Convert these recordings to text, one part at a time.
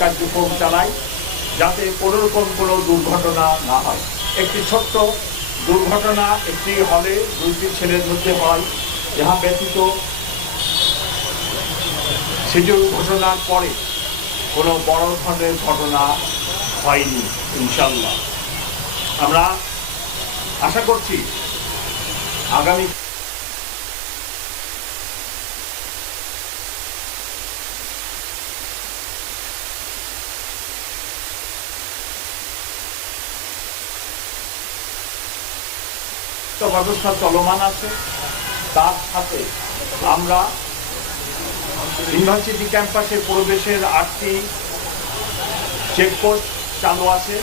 কার্যক্রম চালাই যাতে কোনো রকম কোনো দুর্ঘটনা না হয়। একটি ছোট্ট দুর্ঘটনা, একটি হলে দুইটি ছেলের মধ্যে হয়। যাহা ব্যতীত সেটি ঘটনার পরে কোনো বড় ধরনের ঘটনা হয়নি ইনশাল্লাহ আমরা আশা করছি আগামী তো ব্যবস্থা চলমান আছে। তার সাথে আমরা ইউনিভার্সিটি ক্যাম্পাসে প্রবেশের আটটি চেকপোস্ট চালু আছে।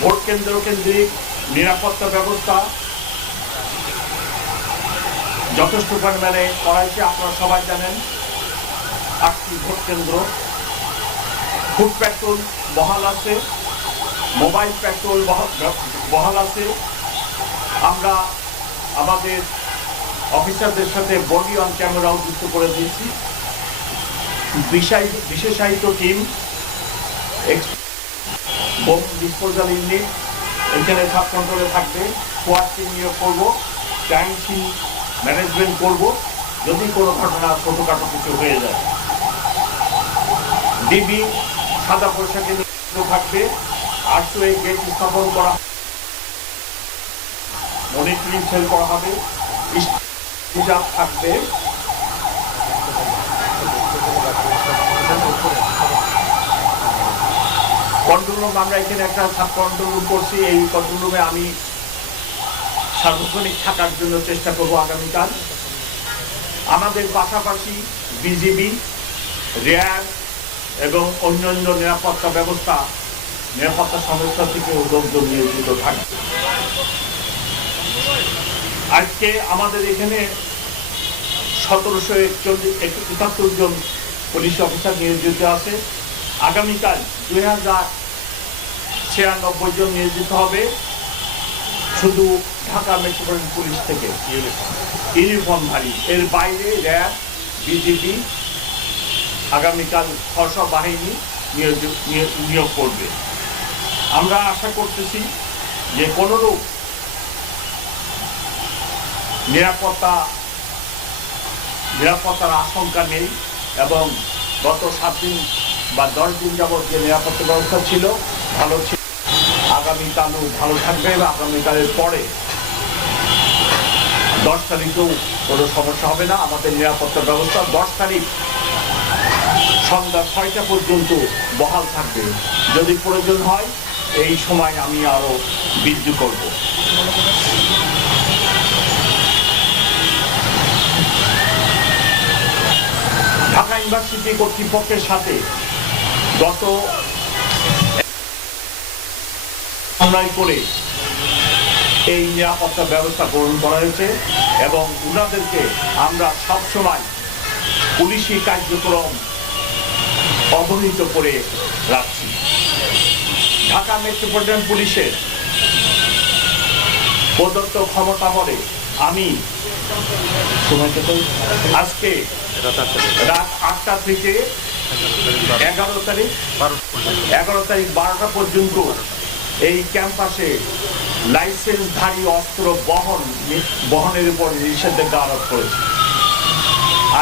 ভোট কেন্দ্র কেন্দ্রিক নিরাপত্তা ব্যবস্থা যথেষ্ট পরিমাণে করা হয়েছে আপনারা সবাই জানেন। আটটি ভোট কেন্দ্র। ফুড পেট্রোল বহাল আছে, মোবাইল পেট্রোল বহাল আছে। আমরা আমাদের অফিসারদের সাথে বডি অন ক্যামেরাও যুক্ত করে দিয়েছি। বিশেষায়িত টিম বোম ডিসপোজাল ইউনিট এখানে সাব কন্ট্রোলে থাকবে। কোয়ার টিম নিয়োগ করব সিন ম্যানেজমেন্ট করব, যদি কোনো ঘটনা ছোটোখাটো কিছু হয়ে যায়। ডিবি সাদা পোশাকে নিয়োজিত থাকবে। আটশো এই গেট স্থাপন করা মনিটরিং সেল করা হবে। হিসাব থাকবে। কন্ট্রোল রুম আমরা এখানে একটা সাব কন্ট্রোল রুম করছি। এই কন্ট্রোল রুমে আমি সার্বক্ষণিক থাকার জন্য চেষ্টা করব আগামীকাল। আমাদের পাশাপাশি বিজিবি র্যাব এবং অন্যান্য নিরাপত্তা ব্যবস্থা, নিরাপত্তা সংস্থা থেকে লোকজন নিয়োজিত থাকবে। আজকে আমাদের এখানে সতেরোশো একচল্লিশ একাত্তর জন পুলিশ অফিসার নিয়োজিত আছে। আগামীকাল দুই হাজার ছিয়ানব্বই জন নিয়োজিত হবে শুধু ঢাকা মেট্রোপলিটন পুলিশ থেকে। ইউনিফর্মধারী এর বাইরে র্যাব বিজিবি আগামীকাল ছশো বাহিনী নিয়োগ করবে। আমরা আশা করতেছি যে কোনোরূপ নিরাপত্তা, নিরাপত্তার আশঙ্কা নেই এবং গত সাত দিন বা দশ দিন যাবৎ যে নিরাপত্তা ব্যবস্থা ছিল, ভালো ছিল। আগামীকালও ভালো থাকবে এবং আগামীকালের পরে দশ তারিখেও কোনো সমস্যা হবে না। আমাদের নিরাপত্তা ব্যবস্থা দশ তারিখ সন্ধ্যা ছয়টা পর্যন্ত বহাল থাকবে। যদি প্রয়োজন হয়, এই সময় আমি আরও বৃদ্ধি করব ঢাকা ইউনিভার্সিটি কর্তৃপক্ষের সাথে গত সমন্বয় করে এই নিরাপত্তা ব্যবস্থা গ্রহণ করা হয়েছে এবং উনাদেরকে আমরা সবসময় পুলিশি কার্যক্রম অবহিত করে রাখছি। ঢাকা মেট্রোপলিটন পুলিশের প্রদত্ত ক্ষমতা বলে আমি আজকে রাত আটটা থেকে এগারো তারিখ। এগারো তারিখ বারোটা পর্যন্ত এই ক্যাম্পাসে লাইসেন্সধারী অস্ত্র বহন বহনের উপর নিষেধাজ্ঞা আরোপ করেছে।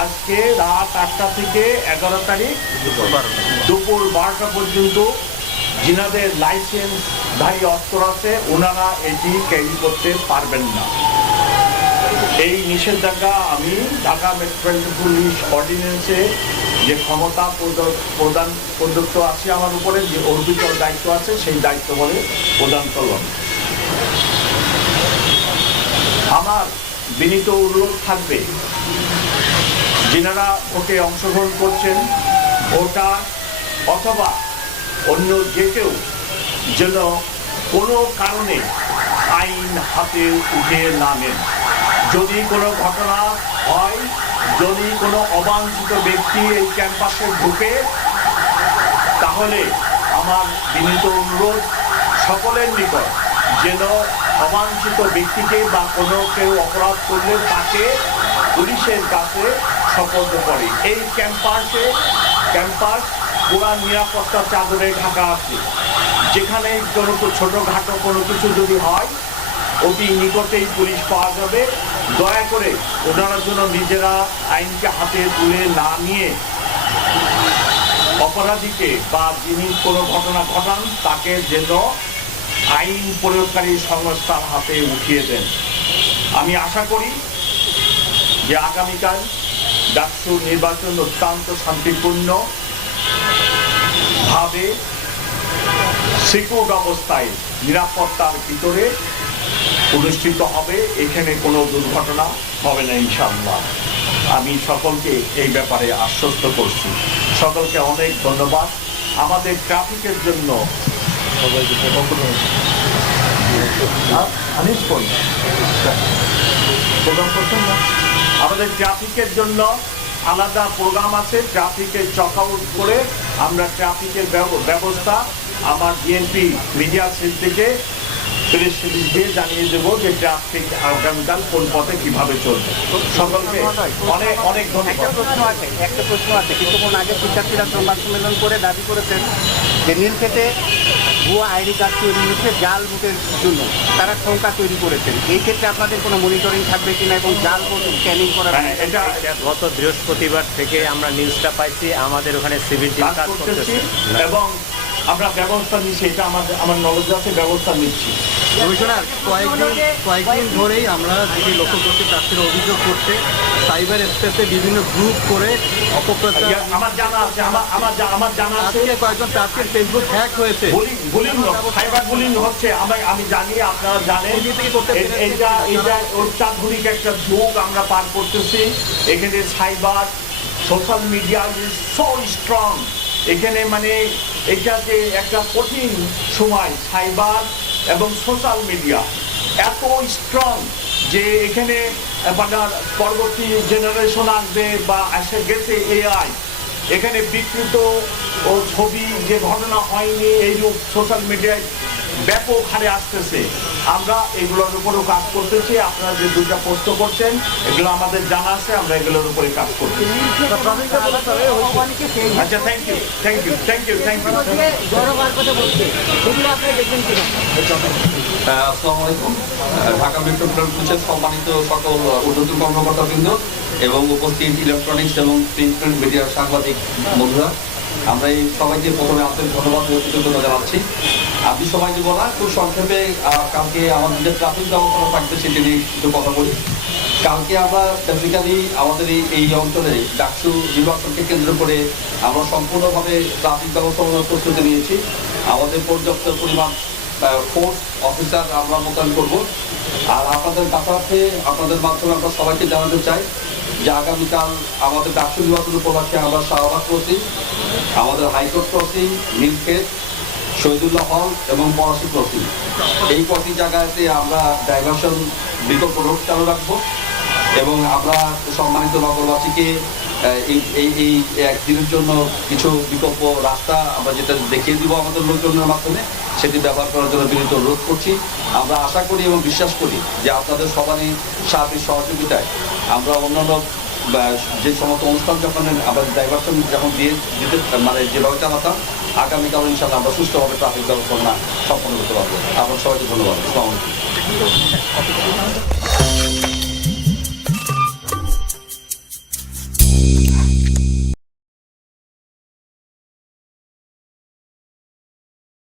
আজকে রাত আটটা থেকে এগারো তারিখ দুপুর বারোটা। পর্যন্ত যিনাদের লাইসেন্সধারী অস্ত্র আছে ওনারা এটি ক্যারি করতে পারবেন না। এই নিষেধাজ্ঞা আমি ঢাকা মেট্রোপলিটন পুলিশ অর্ডিন্যান্সে যে ক্ষমতা প্রদ- প্রদান প্রদত্ত আছে আমার উপরে, যে অর্পিত দায়িত্ব আছে, সেই দায়িত্ব বলে প্রদান করলাম। আমার বিনীত অনুরোধ থাকবে, যিনারা ভোটে অংশগ্রহণ করছেন ভোটার অথবা অন্য যে কেউ যেন কোনো কারণে আইন হাতে উঠে না নেন। যদি কোনো ঘটনা হয়, যদি কোনো অবাঞ্ছিত ব্যক্তি এই ক্যাম্পাসে ঢুকে, তাহলে আমার বিনীত অনুরোধ, সকলের নিকট যেন অবাঞ্ছিত ব্যক্তিকে বা কোনো কেউ অপরাধ করলে তাকে পুলিশের কাছে সপর্দ করে। এই ক্যাম্পাসে, ক্যাম্পাস পুরা নিরাপত্তা চাদরে ঢাকা আছে। যেখানে কোনো ছোটোখাটো কোনো কিছু যদি হয় অতি নিকটেই পুলিশ পাওয়া যাবে। দয়া করে ওনারা যেন নিজেরা আইনকে হাতে তুলে না নিয়ে অপরাধীকে বা যিনি কোনো ঘটনা ঘটান, তাকে যেন আইন প্রয়োগকারী সংস্থার হাতে উঠিয়ে দেন। আমি আশা করি যে আগামীকাল ডাকসু নির্বাচন অত্যন্ত শান্তিপূর্ণ ভাবে সিকিউর অবস্থায় নিরাপত্তার ভিতরে অনুষ্ঠিত হবে, এখানে কোনো দুর্ঘটনা হবে না ইনশাআল্লাহ। আমি সকলকে এই ব্যাপারে আশ্বস্ত করছি। সকলকে অনেক ধন্যবাদ। আমাদের ট্রাফিকের জন্য? আমাদের ট্রাফিকের জন্য আলাদা প্রোগ্রাম আছে ট্রাফিকের চক আউট করে আমরা ট্রাফিকের ব্যব- ব্যবস্থা আমার বিএনপি মিডিয়া সেল থেকে প্রেস রিলিজ দিয়ে জানিয়ে দেবো যে ট্রাফিক আগামীকাল কোন পথে কীভাবে চলবে। সকলকে অনেক অনেক একটা প্রশ্ন আছে একটা প্রশ্ন আছে। কিছুক্ষণ আগে শিক্ষার্থীরা সংবাদ সম্মেলন করে দাবি করেছেন যে নীলক্ষেতে ভুয়া আইডি কার্ড তৈরি হচ্ছে জাল ভোটের জন্য। তারা শঙ্কা তৈরি করেছেন। এই ক্ষেত্রে আপনাদের কোনো মনিটরিং থাকবে কিনা এবং জাল ভোট স্ক্যানিং করার হ্যাঁ এটা গত বৃহস্পতিবার থেকে আমরা নিউজটা পাইছি আমাদের ওখানে সিভিল টিম কাজ কাজ করতেছে। এবং আমরা ব্যবস্থা নিচ্ছি এটা আমাদের আমার নলেজ আছে ব্যবস্থা নিচ্ছি। কমিশনার কয়েকদিন কয়েকদিন ধরেই আমরা যেটি লক্ষ্য করছি প্রার্থীরা অভিযোগ করছে সাইবার স্পেসে বিভিন্ন গ্রুপ করে অপপ্রচার আমার জানা আছে আমার আমার আমার জানা আছে। আজকে কয়েকজন প্রার্থীর ফেসবুক হ্যাক হয়েছে। বুলিং বুলিং সাইবার বুলিং হচ্ছে আমি আমি জানি আপনারা জানেন। করতে অত্যাধুনিক একটা যুগ আমরা পার করতেছি। এখানে cyber social media is so strong এখানে মানে এটা যে একটা কঠিন সময় সাইবার এবং সোশ্যাল মিডিয়া এত স্ট্রং যে এখানে আপনার পরবর্তী জেনারেশন আসবে বা এসে গেছে এআই এখানে বিকৃত ও ছবি যে ঘটনা হয়নি এইরূপ সোশ্যাল মিডিয়ায় ব্যাপক হারে আসতেছে। আমরা এগুলোর উপরও কাজ করতেছি, আপনারা যে দুইটা প্রশ্ন করছেন, এগুলো আমাদের জানা আছে, আমরা এগুলোর উপরে কাজ করতেছি। আচ্ছা thank you thank you thank you thank you Dhaka metropolitan সম্মানিত সকল ঊর্ধ্বতন কর্মকর্তাবৃন্দ এবং উপস্থিত ইলেকট্রনিক্স এবং প্রিন্ট মিডিয়ার সাংবাদিক বন্ধুরা। আমরা এই সবাইকে প্রথমে আন্তরিক ধন্যবাদ ও কৃতজ্ঞতা জানাচ্ছি। আমি সময় দেবো না, খুব সংক্ষেপে কালকে আমাদের যে ট্রাফিক ব্যবস্থা থাকবে সেটি নিয়ে একটু কথা বলি। কালকে আমরা বেসিক্যালি আমাদের এই অঞ্চলে ডাকসু নির্বাচনকে কেন্দ্র করে আমরা সম্পূর্ণভাবে ট্রাফিক ব্যবস্থাপনার প্রস্তুতি নিয়েছি। আমাদের পর্যাপ্ত পরিমাণ ফোর্স অফিসার আমরা মোতায়েন করব। আর আপনাদের কাছাকাছি আপনাদের মাধ্যমে আমরা সবাইকে জানাতে চাই যে আগামীকাল আমাদের ডাকসু নির্বাচন উপলক্ষে আমরা শাহবাগ ক্রসিং আমাদের high court crossing Nilkhet Shahidullah hall এবং পলাশি ক্রসিং এই কটি জায়গাতে আমরা ডাইভার্সন বিকল্প রোড চালু রাখব এবং আমরা সম্মানিত নগরবাসীকে এই এই একদিনের জন্য কিছু বিকল্প রাস্তা আমরা যেটা দেখিয়ে দিব আমাদের লোকজনের মাধ্যমে, সেটি ব্যবহার করার জন্য বিনীত অনুরোধ করছি। আমরা আশা করি এবং বিশ্বাস করি যে আপনাদের সবারই সাথে সহযোগিতায় আমরা অন্যান্য যে সমস্ত অনুষ্ঠান যখন আমরা ডাইভার্সন যখন দিয়ে দিতে মানে যেভাবে চালাতাম, আগামীকাল ইনশাল্লাহ আমরা সুস্থভাবে ট্রাফিক ব্যবস্থাপনা সম্পন্ন করতে পারব। আপনার সবাইকে ধন্যবাদ। আসসালামু Yeah.